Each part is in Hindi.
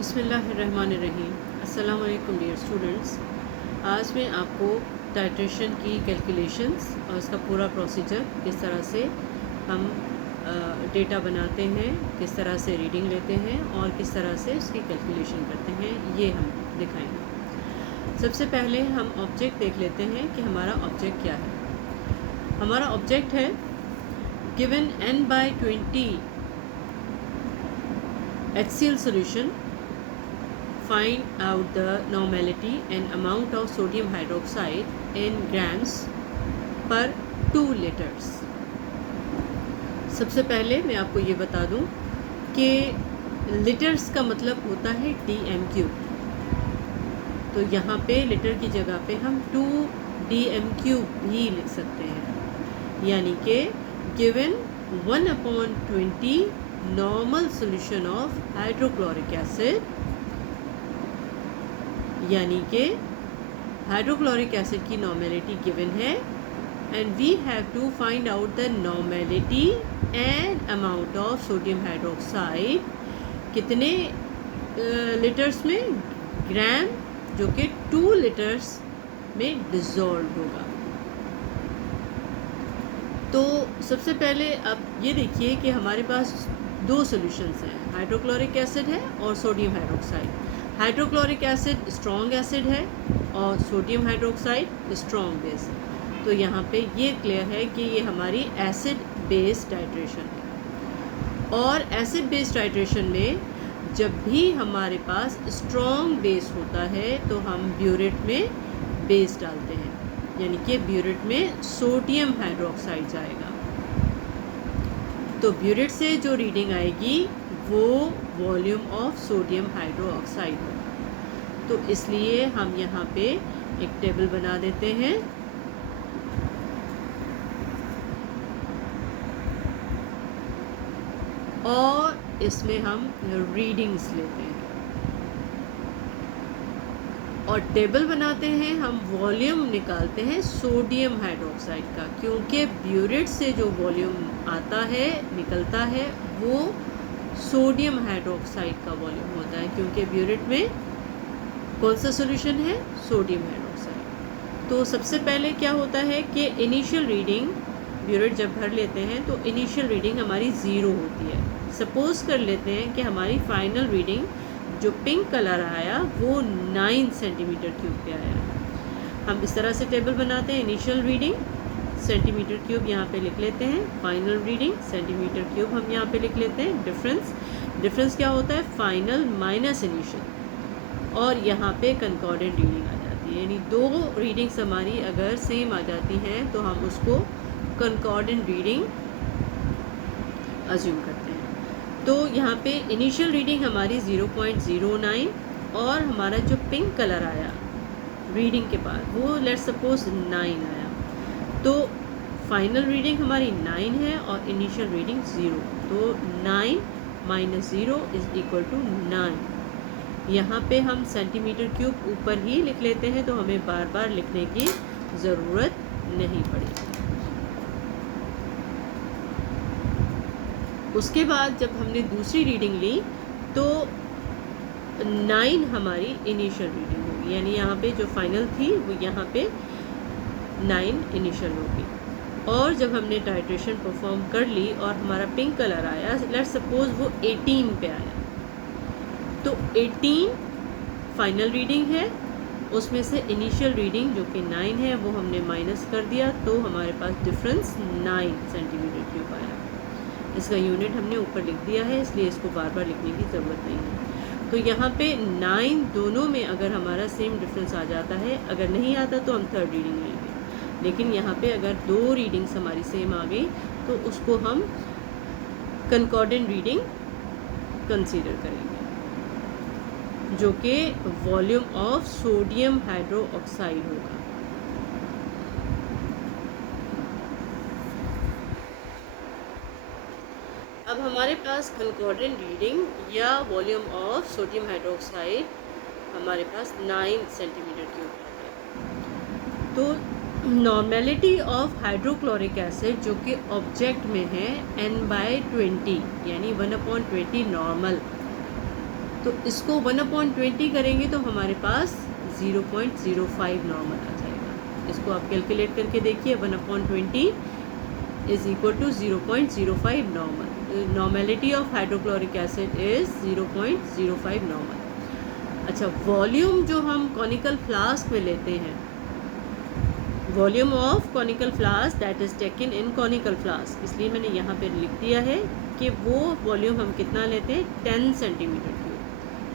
बिस्मिल्लाहिर्रहमानिर्रहीम। अस्सलाम वालेकुम डियर स्टूडेंट्स। आज मैं आपको टाइट्रेशन की कैलकुलेशंस और इसका पूरा प्रोसीजर, किस तरह से हम डेटा बनाते हैं, किस तरह से रीडिंग लेते हैं और किस तरह से उसकी कैलकुलेशन करते हैं, ये हम दिखाएंगे। सबसे पहले हम ऑब्जेक्ट देख लेते हैं कि हमारा ऑब्जेक्ट क्या है। हमारा ऑब्जेक्ट है given n/20 HCl solution. Find out the normality and amount of sodium hydroxide in grams per 2 liters. सबसे पहले मैं आपको ये बता दूं कि लीटर्स का मतलब होता है dm3। तो यहाँ पे लीटर की जगह पे हम 2 dm3 भी लिख सकते हैं, यानी कि given 1/20 normal solution of hydrochloric acid, यानी कि हाइड्रोक्लोरिक एसिड की नॉर्मेलिटी गिवन है and we have to find out the normality and amount of sodium hydroxide कितने लीटर्स में, ग्राम, जो कि 2 लीटर्स में डिज़ोल्व होगा। तो सबसे पहले अब ये देखिए कि हमारे पास दो सॉल्यूशंस हैं, हाइड्रोक्लोरिक एसिड है और sodium hydroxide. Hydrochloric acid strong acid है और सोडियम हाइड्रोक्साइड स्ट्रॉन्ग बेस है। तो यहाँ पे ये क्लियर है कि ये हमारी एसिड बेस टाइट्रेशन है। और एसिड बेस टाइट्रेशन में जब भी हमारे पास स्ट्रॉन्ग बेस होता है तो हम ब्यूरेट में बेस डालते हैं, यानी कि ब्यूरेट में सोडियम हाइड्रोक्साइड जाएगा। तो ब्यूरेट से जो रीडिंग आएगी वो वॉल्यूम ऑफ सोडियम हाइड्रोक्साइड होगा। तो इसलिए हम यहाँ पे एक टेबल बना देते हैं और इसमें हम रीडिंग्स लेते हैं और टेबल बनाते हैं, हम वॉल्यूम निकालते हैं सोडियम हाइड्रोक्साइड का, क्योंकि ब्यूरेट से जो वॉल्यूम आता है, निकलता है, वो सोडियम हाइड्रोक्साइड का वॉल्यूम होता है, क्योंकि ब्यूरेट में कौन सा सॉल्यूशन है, सोडियम हाइड्रोक्साइड। तो सबसे पहले क्या होता है कि इनिशियल रीडिंग ब्यूरेट जब भर लेते हैं तो इनिशियल रीडिंग हमारी 0 होती है। सपोज कर लेते हैं कि हमारी फाइनल रीडिंग जो पिंक कलर आया वो 9 सेंटीमीटर क्यूब पे आया। हम इस तरह से टेबल बनाते हैं, इनिशियल रीडिंग सेंटीमीटर क्यूब यहाँ पे लिख लेते हैं, फाइनल रीडिंग सेंटीमीटर क्यूब हम यहाँ पे लिख लेते हैं। डिफरेंस क्या होता है, फाइनल माइनस इनिशियल, और यहाँ पे कंकॉर्डेंट रीडिंग आ जाती है, यानी दो रीडिंग्स हमारी अगर सेम आ जाती हैं तो हम उसको कंकॉर्डेंट रीडिंग अज्यूम करते हैं। तो यहाँ पे इनिशियल रीडिंग हमारी 0.09 और हमारा जो पिंक कलर आया रीडिंग के बाद वो लेट्स सपोज 9 आया। तो फाइनल रीडिंग हमारी 9 है और इनिशियल रीडिंग 0, तो 9 - 0 = 9। यहाँ पे हम सेंटीमीटर क्यूब ऊपर ही लिख लेते हैं, तो हमें बार बार लिखने की ज़रूरत नहीं पड़ेगी। उसके बाद जब हमने दूसरी रीडिंग ली तो 9 हमारी इनिशियल रीडिंग होगी, यानी यहाँ पे जो फाइनल थी वो यहाँ पे 9 इनिशियल होगी। और जब हमने टाइट्रेशन परफॉर्म कर ली और हमारा पिंक कलर आया, लेट्स सपोज वो 18 पे आया, तो 18 फाइनल रीडिंग है, उसमें से इनिशियल रीडिंग जो कि 9 है वो हमने माइनस कर दिया, तो हमारे पास डिफरेंस 9 सेंटीमीटर क्यूब आया। इसका यूनिट हमने ऊपर लिख दिया है, इसलिए इसको बार बार लिखने की ज़रूरत नहीं है। तो यहाँ पे 9 दोनों में अगर हमारा सेम डिफरेंस आ जाता है, अगर नहीं आता तो हम थर्ड रीडिंग लेंगे, लेकिन यहाँ पे अगर दो रीडिंग्स हमारी सेम आ गई तो उसको हम कंकॉर्डेंट रीडिंग कंसीडर करेंगे, जो कि वॉल्यूम ऑफ सोडियम हाइड्रोक्साइड होगा। अब हमारे पास कंकॉर्डेंट रीडिंग या वॉल्यूम ऑफ सोडियम हाइड्रोक्साइड हमारे पास 9 सेंटीमीटर क्यूब है। तो नॉर्मेलिटी ऑफ हाइड्रोक्लोरिक एसिड जो कि ऑब्जेक्ट में है n/20, यानी 1/20 नॉर्मल, तो इसको 1/20 करेंगे तो हमारे पास 0.05 नॉर्मल आ जाएगा। इसको आप कैलकुलेट करके देखिए, 1/20 is equal to 0.05 normal. Normality of hydrochloric acid is 0.05 normal. अच्छा, वॉल्यूम जो हम कॉनिकल फ्लास्क में लेते हैं, volume of conical flask that is taken in conical flask, इसलिए मैंने यहाँ पे लिख दिया है कि वो वॉल्यूम हम कितना लेते हैं, 10 सेंटीमीटर क्यूब,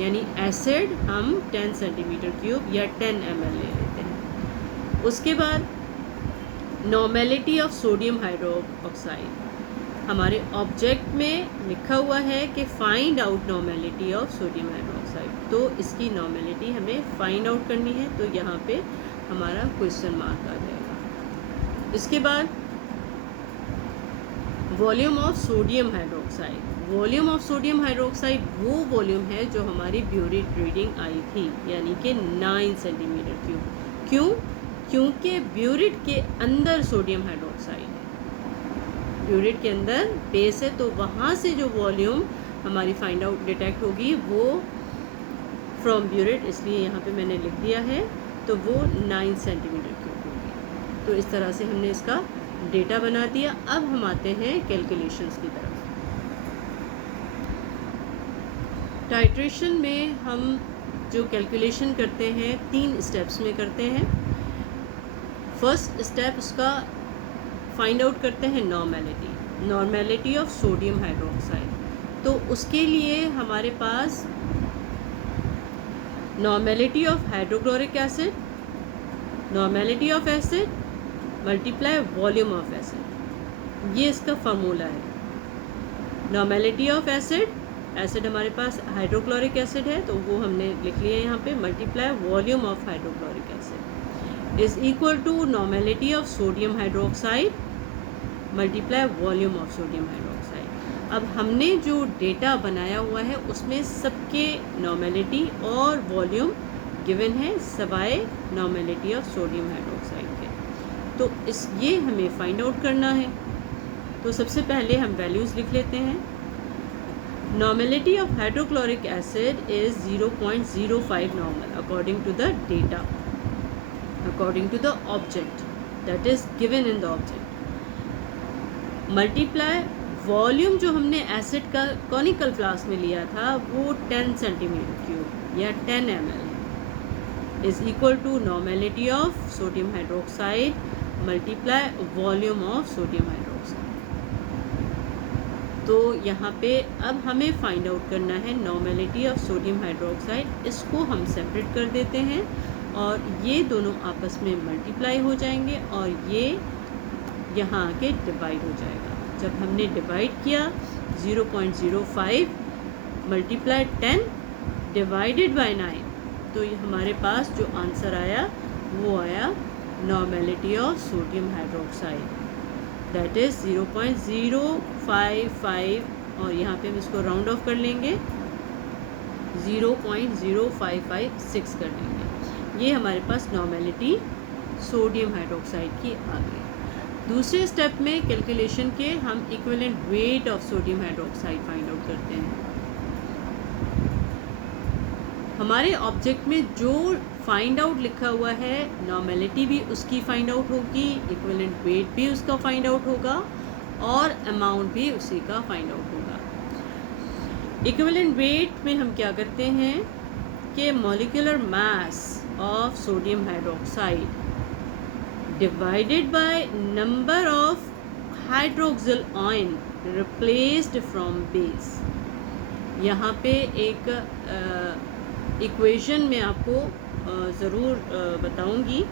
यानी एसिड हम 10 सेंटीमीटर क्यूब या 10 ml ले लेते हैं। उसके बाद नॉर्मेलिटी ऑफ सोडियम हाइड्रोक्साइड, हमारे ऑब्जेक्ट में लिखा हुआ है कि find out normality of sodium hydroxide, तो इसकी नॉर्मेलिटी हमें फाइंड आउट करनी है, तो यहाँ पे हमारा क्वेश्चन मार्क आ जाएगा। इसके बाद volume of sodium hydroxide, volume of sodium hydroxide वो वॉल्यूम है जो हमारी ब्यूरिट रीडिंग आई थी, यानी कि 9 सेंटीमीटर क्यूब। क्यों? क्योंकि ब्यूरिट के अंदर सोडियम हाइड्रोक्साइड है, ब्यूरिट के अंदर बेस है, तो वहाँ से जो वॉल्यूम हमारी फाइंड आउट डिटेक्ट होगी वो फ्रॉम ब्यूरिट, इसलिए यहाँ पे मैंने लिख दिया है, तो वो 9 सेंटीमीटर क्यूब होगी। तो इस तरह से हमने इसका डेटा बना दिया। अब हम आते हैं कैलकुलेशंस की तरफ। टाइट्रेशन में हम जो कैलकुलेशन करते हैं 3 स्टेप्स में करते हैं। फर्स्ट स्टेप उसका फाइंड आउट करते हैं नॉर्मेलिटी ऑफ सोडियम हाइड्रोक्साइड। तो उसके लिए हमारे पास normality of hydrochloric acid, normality of acid multiply volume of acid, ये इसका फार्मूला है। नॉर्मेलिटी ऑफ एसिड, एसिड हमारे पास हाइड्रोक्लोरिक एसिड है तो वो हमने लिख लिया यहाँ पे, multiply volume of hydrochloric acid is equal to normality of sodium hydroxide multiply volume of sodium hydroxide. अब हमने जो डेटा बनाया हुआ है उसमें सबके नॉर्मेलिटी और वॉल्यूम गिवन है सवाए नॉर्मेलिटी ऑफ सोडियम हाइड्रोक्साइड के, तो ये हमें फाइंड आउट करना है। तो सबसे पहले हम वैल्यूज़ लिख लेते हैं। Normality of hydrochloric acid is 0.05 normal according to the data, according to the object that is given in the object, multiply volume जो हमने एसिड का कॉनिकल फ्लास्क में लिया था वो 10 सेंटीमीटर क्यूब या 10 ml is equal to normality of sodium hydroxide multiply volume of sodium hydroxide. तो यहाँ पे अब हमें फाइंड आउट करना है नॉर्मेलिटी ऑफ सोडियम हाइड्रोक्साइड, इसको हम सेपरेट कर देते हैं और ये दोनों आपस में मल्टीप्लाई हो जाएंगे और ये यहाँ आके डिवाइड हो जाएगा। जब हमने डिवाइड किया 0.05 मल्टीप्लाई 10 डिवाइडेड बाय 9, तो ये हमारे पास जो आंसर आया वो आया normality of sodium hydroxide that is 0.055, और यहाँ पे हम इसको राउंड ऑफ कर लेंगे 0.0556 कर लेंगे। ये हमारे पास नॉर्मेलिटी सोडियम हाइड्रोक्साइड की आ गई। दूसरे स्टेप में कैलकुलेशन के हम equivalent weight of sodium hydroxide find out करते हैं। हमारे ऑब्जेक्ट में जो फाइंड आउट लिखा हुआ है नॉर्मेलिटी भी उसकी फाइंड आउट होगी, इक्विवेलेंट वेट भी उसका फाइंड आउट होगा और अमाउंट भी उसी का फाइंड आउट होगा। इक्विवेलेंट वेट में हम क्या करते हैं कि molecular mass of sodium hydroxide divided by number of hydroxyl ion replaced from base. यहाँ पे एक इक्वेशन में आपको ज़रूर बताऊंगी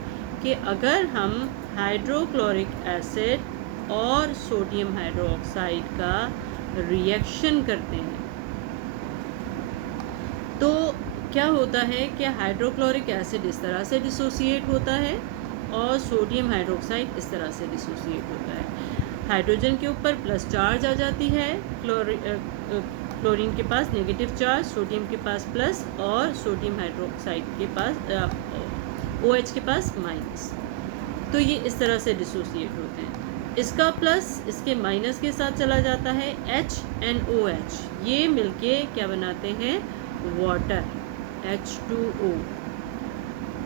कि अगर हम हाइड्रोक्लोरिक एसिड और सोडियम हाइड्रोक्साइड का रिएक्शन करते हैं तो क्या होता है कि हाइड्रोक्लोरिक एसिड इस तरह से डिसोसिएट होता है और सोडियम हाइड्रोक्साइड इस तरह से डिसोसिएट होता है। हाइड्रोजन के ऊपर प्लस चार्ज आ जाती है, क्लोरीन के पास नेगेटिव चार्ज, सोडियम के पास प्लस और सोडियम हाइड्रोक्साइड के पास OH के पास माइनस। तो ये इस तरह से डिसोसिएट होते हैं। इसका प्लस इसके माइनस के साथ चला जाता है HNOH, ये मिलके क्या बनाते हैं वाटर H2O,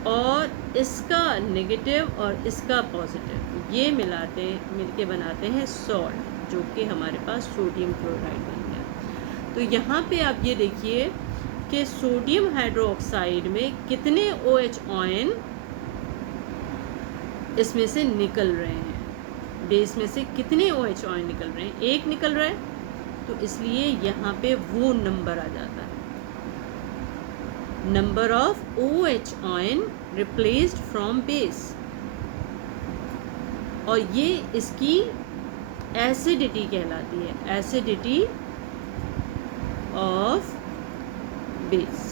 और इसका नेगेटिव और इसका पॉजिटिव ये मिलके बनाते हैं सॉल्ट, जो कि हमारे पास सोडियम क्लोराइड बन गया। तो यहाँ पे आप ये देखिए कि सोडियम हाइड्रोक्साइड में कितने OH आयन इसमें से निकल रहे हैं, बेस में से कितने OH आयन निकल रहे हैं, एक निकल रहा है, तो इसलिए यहाँ पे वो नंबर आ जाता है, number of OH ion replaced from base, और ये इसकी एसिडिटी कहलाती है, एसिडिटी ऑफ बेस।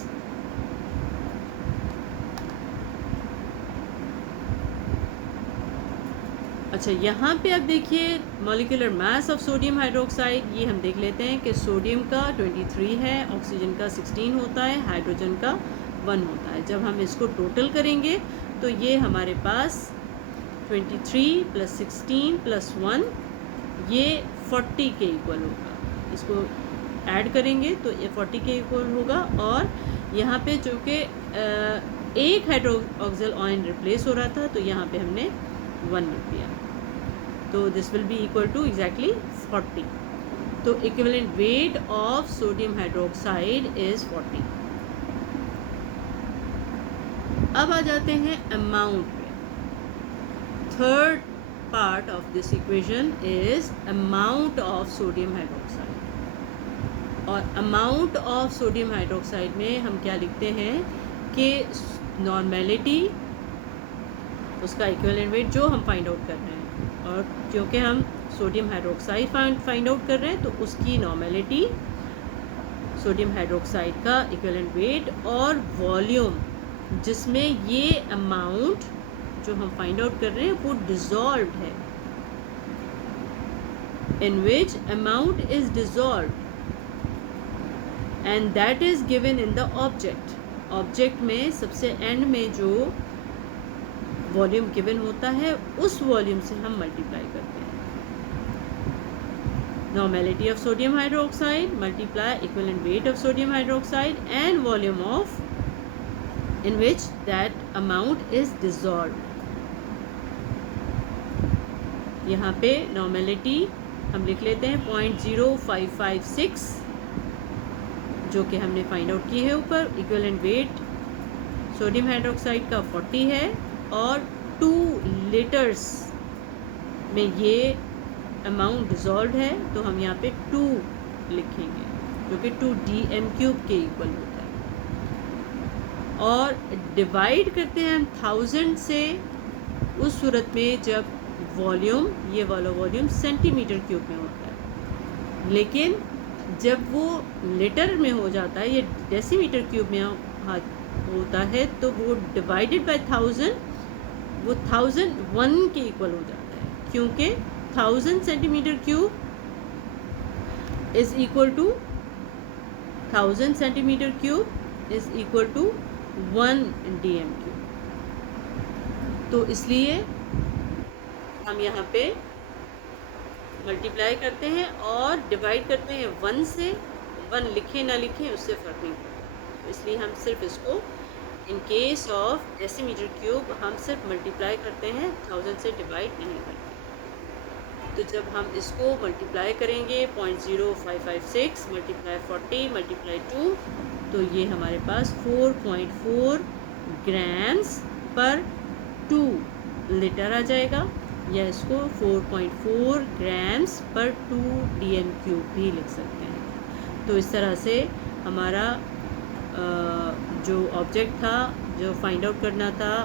अच्छा, यहाँ पे आप देखिए molecular mass of sodium hydroxide, ये हम देख लेते हैं कि सोडियम का 23 है, ऑक्सीजन का 16 होता है, हाइड्रोजन का 1 होता है। जब हम इसको टोटल करेंगे तो ये हमारे पास 23 + 16 + 1 ये 40 के इक्वल होगा। इसको ऐड करेंगे तो ये 40 के इक्वल होगा, और यहाँ पे चूँकि एक हाइड्रोक्सिल आयन रिप्लेस हो रहा था तो यहाँ पे हमने 1 लिख दिया, तो this will be equal to exactly 40। तो equivalent weight of sodium hydroxide is 40। अब आ जाते हैं अमाउंट पे। Third part of this equation is amount of sodium hydroxide, और अमाउंट ऑफ सोडियम हाइड्रोक्साइड में हम क्या लिखते हैं कि नॉर्मेलिटी, उसका इक्विवेलेंट वेट जो हम फाइंड आउट कर रहे हैं, और क्योंकि हम सोडियम हाइड्रोक्साइड फाइंड आउट कर रहे हैं तो उसकी नॉर्मेलिटी, सोडियम हाइड्रोक्साइड का इक्विवेलेंट वेट, और वॉल्यूम जिसमें ये अमाउंट जो हम फाइंड आउट कर रहे हैं वो डिसॉल्व्ड है, in which amount is dissolved, and that is given in the object. Object में सबसे एंड में जो वॉल्यूम गिवन होता है उस वॉल्यूम से हम मल्टीप्लाई करते हैं। Normality of sodium hydroxide multiply equivalent weight of sodium hydroxide and volume of in which that amount is dissolved। यहाँ पे नॉर्मेलिटी हम लिख लेते हैं 0.0556, जो कि हमने फाइंड आउट की है ऊपर। इक्विवेलेंट वेट सोडियम हाइड्रोक्साइड का 40 है, और 2 लीटर्स में ये अमाउंट डिसॉल्व है, तो हम यहाँ पे 2 लिखेंगे, जो कि 2 dm³ के इक्वल होता है। और डिवाइड करते हैं हम 1000 से उस सूरत में जब वॉल्यूम, ये वाला वॉल्यूम सेंटीमीटर क्यूब में होता है, लेकिन जब वो लीटर में हो जाता है, ये डेसीमीटर क्यूब में होता है, तो वो डिवाइडेड बाय 1000, वो 1001 के इक्वल हो जाता है, क्योंकि 1000 centimetre cube is equal to 1000 centimetre cube is equal to 1 dm³। तो इसलिए हम यहाँ पे मल्टीप्लाई करते हैं और डिवाइड करते हैं 1 से। 1 लिखें ना लिखें उससे फ़र्क नहीं पड़ता, तो इसलिए हम सिर्फ इसको in case of decimetre cube हम सिर्फ मल्टीप्लाई करते हैं, 1000 से डिवाइड नहीं करते। तो जब हम इसको मल्टीप्लाई करेंगे 0.0556 मल्टीप्लाई 40 मल्टीप्लाई 2, तो ये हमारे पास 4.4 ग्राम्स पर 2 लीटर आ जाएगा, या इसको 4.4 ग्राम्स पर 2 dm³ भी लिख सकते हैं। तो इस तरह से हमारा जो ऑब्जेक्ट था, जो फाइंड आउट करना था,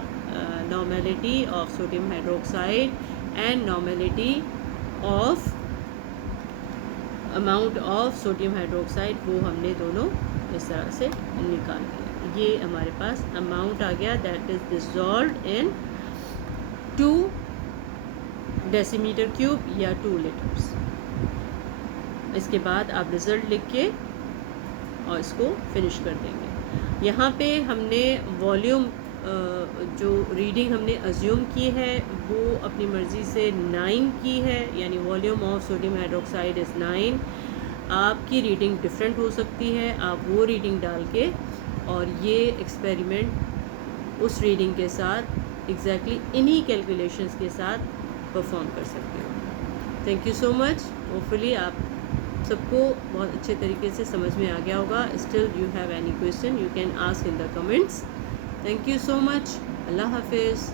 normality of sodium hydroxide and normality of amount of sodium hydroxide, वो हमने दोनों इस तरह से निकाल लिया। ये हमारे पास अमाउंट आ गया, that is dissolved in 2 decimetre cube या 2 लीटर्स। इसके बाद आप रिज़ल्ट लिख के और इसको फिनिश कर देंगे। यहाँ पे हमने वॉल्यूम जो रीडिंग हमने अज्यूम की है वो अपनी मर्ज़ी से 9 की है, यानी volume of sodium hydroxide is 9, आपकी रीडिंग डिफरेंट हो सकती है, आप वो रीडिंग डाल के और ये एक्सपेरिमेंट उस रीडिंग के साथ एग्जैक्टली इन्हीं कैलकुलेशंस के साथ परफॉर्म कर सकते हो। Thank you so much. Hopefully आप सबको बहुत अच्छे तरीके से समझ में आ गया होगा। Still you have any question you can ask in the comments. Thank you so much. अल्लाह हाफिज़।